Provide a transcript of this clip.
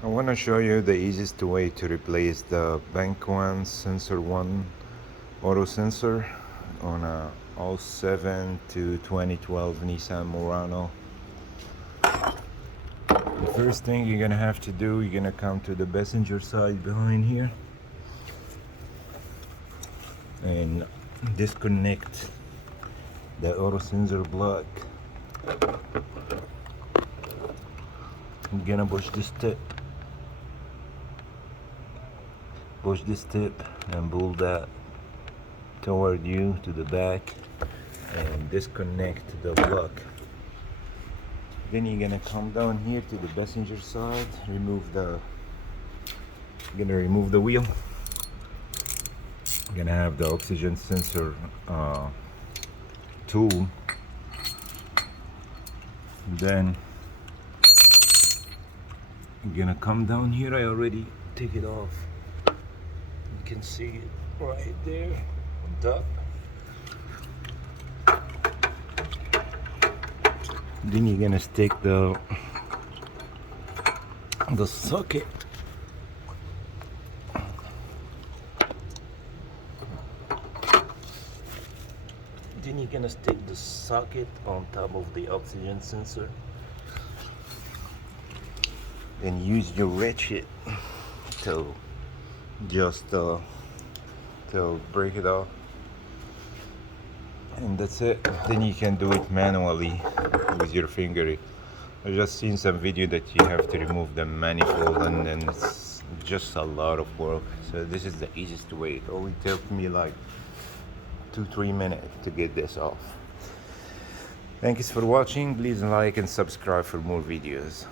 I want to show you the easiest way to replace the bank one sensor one auto sensor on a '07 to 2012 Nissan Murano. The first thing you're gonna have to do, you're gonna come to the passenger side behind here and disconnect the auto sensor block. I'm gonna push this tip and pull that toward you to the back and disconnect the block. Then you're gonna come down here to the passenger side, remove the wheel. You're gonna have the oxygen sensor tool. Then you're gonna come down here. I already take it off. You can see it right there on top. Then you're gonna stick the socket on top of the oxygen sensor. Then use your ratchet to just to break it off, and that's it. Then you can do it manually with your finger. I've just seen some video that you have to remove the manifold, and then it's just a lot of work. So this is the easiest way. It only took me like 2-3 minutes to get this off. Thanks for watching. Please like and subscribe for more videos.